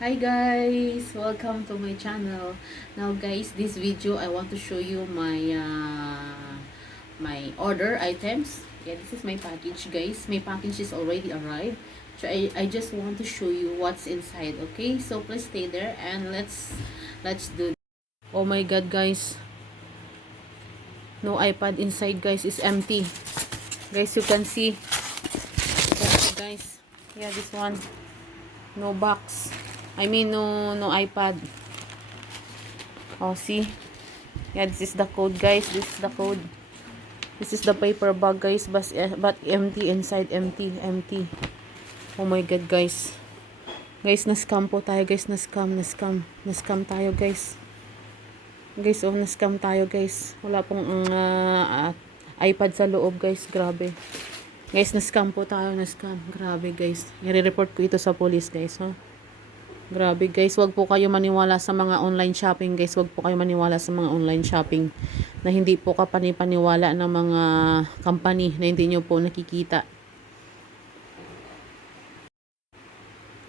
Hi guys! Welcome to my channel. Now guys, this video I want to show you my uh, my order items. Yeah, this is my package guys. My package is already arrived. So I, I just want to show you what's inside, okay? So please stay there and let's let's do Oh my god guys. No iPad inside guys is empty. Guys, you can see. Guys. Yeah, this one. No box. I mean, no, no iPad. Oh, see? Yeah, this is the code, guys. This is the code. This is the paper bag, guys. But, eh, but empty inside. Empty. Empty. Oh my God, guys. Guys, na-scam po tayo, guys. Na-scam, na-scam. Na-scam tayo, guys. Guys, oh, na-scam tayo, guys. Wala pong uh, uh, iPad sa loob, guys. Grabe. Guys, na-scam po tayo. Na-scam. Grabe, guys. I-report ko ito sa police, guys. Huh? Grabe guys, wag po kayo maniwala sa mga online shopping guys. Wag po kayo maniwala sa mga online shopping na hindi po kapanipaniwala ng mga company na hindi nyo po nakikita.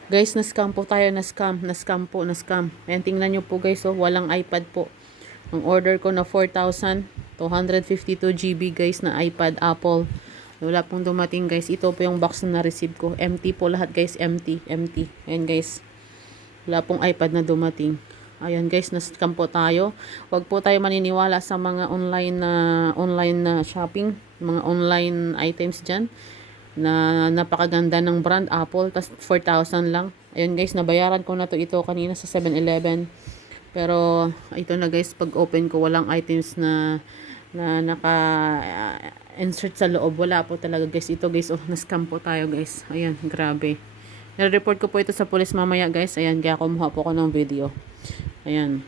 Guys, na-scam po tayo, na-scam, na-scam po, na-scam. Ayan, tingnan nyo po guys, oh, walang iPad po. Ang order ko na 4,252 GB guys na iPad Apple. Wala pong dumating guys. Ito po yung box na na-receive ko. Empty po lahat guys, empty, empty. Ayan guys. Wala pong iPad na dumating. Ayan guys, na-scam po tayo. Huwag po tayo maniniwala sa mga online na online na shopping, mga online items diyan na napakaganda ng brand Apple tas 4,000 lang. Ayun guys, nabayaran ko na to ito kanina sa 7-Eleven. Pero ito na guys, pag open ko walang items na na naka uh, insert sa loob. Wala po talaga guys. Ito guys, oh, na-scam po tayo guys. Ayan, grabe. Nire-report ko po ito sa police mamaya guys. Ayan, kaya kumuha po ko ng video. Ayan.